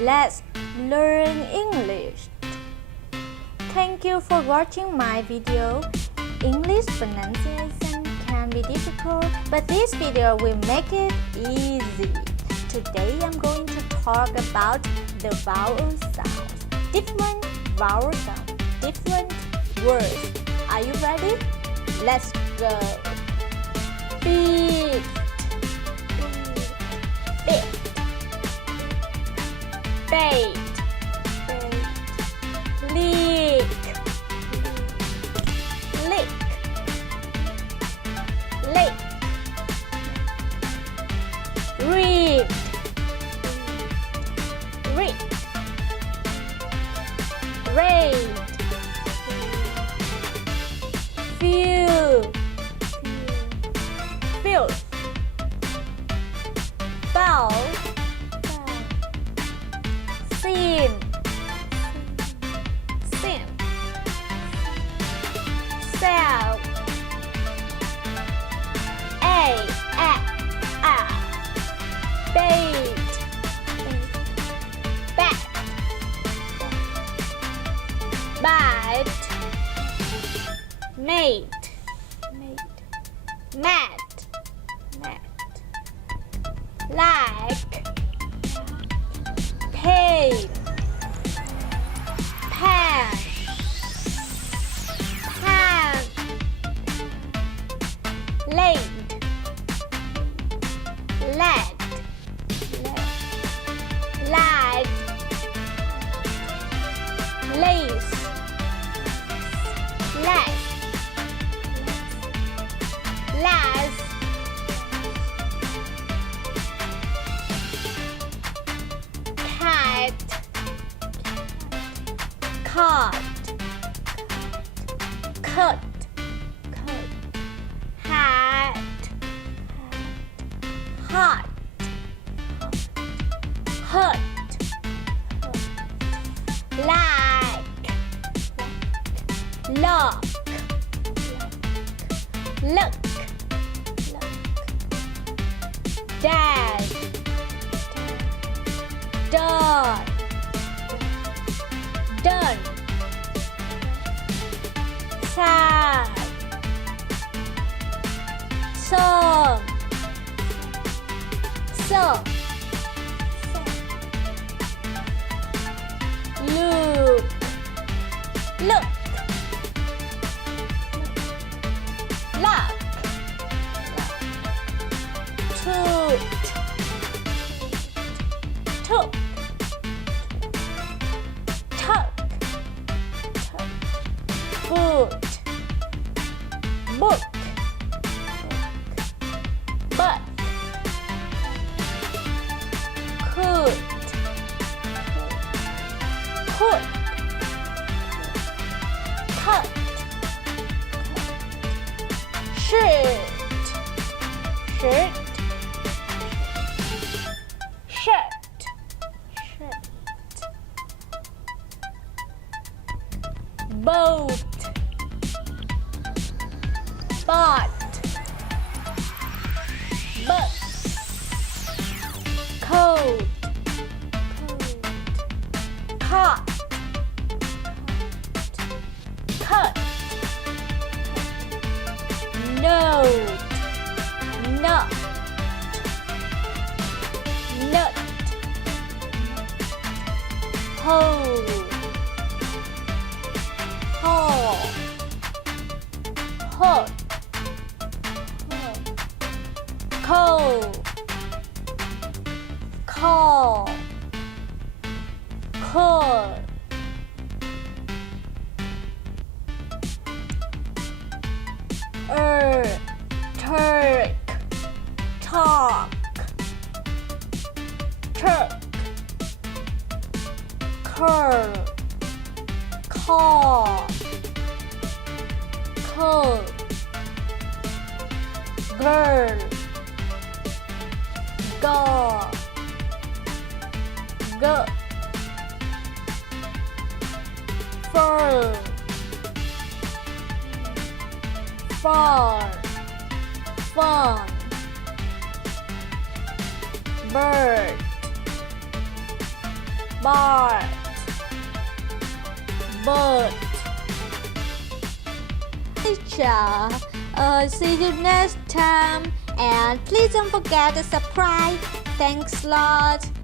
Let's learn English. Thank you for watching my video. English pronunciation can be difficult, but this video will make it easy. Today I'm going to talk about the vowel sounds. Different vowel sounds, different words. Are you ready? Let's go. Beat, bit, bait, leak, lick, lick, read, read, raid, feel, feel, bow, sin, sin, sell, a, bait, bat, bite, mate, mat, like, pay, pan, laid, lad, lad, lace, lace, lass, cat, cart, cut, hat, hot, hurt, like, lock, look, dad, dog, done, sad, song, so, look, look, lock, toot, took, tuck, boot, book, butt, could, cut, shirt, boat, bot, bus, coat, cot, cut, note, nut, nut, hole, haul, hook, coal, call, call, turk, talk, turk, curl, call, curl, girl, go, go, fur, far, fun, bird, bird, bird. Teacher, see you next time, and please don't forget to subscribe. Thanks a lot.